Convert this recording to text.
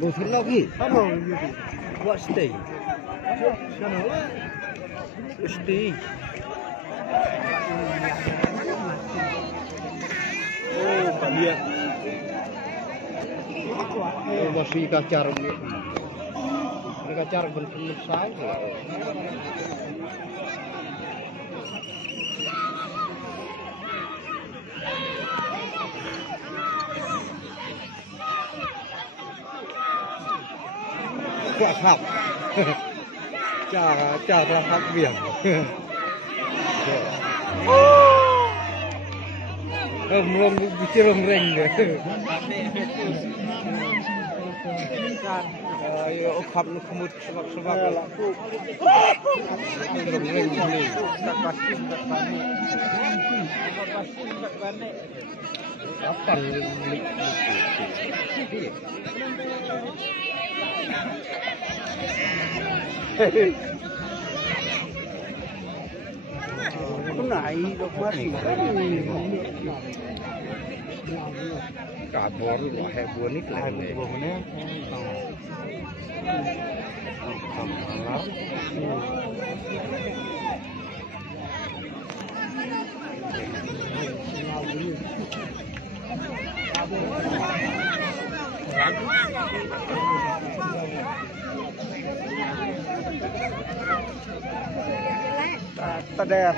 Bosan lagi? Ano? Buat stay. Stay. Oh, Pak dia. Oh, masih kacar ni. Ini kacar benar-benar saja. Kuat hap. Cara hap biang. Belum bicara reng deh. Ayo khap nu khmut sebab aku. Belum reng ni. Tak pasti tak bani. Pasti tak bani. Apa ni? Aku naik dok masih. Kabur lu heboh ni kelain ni. Tak đẹp.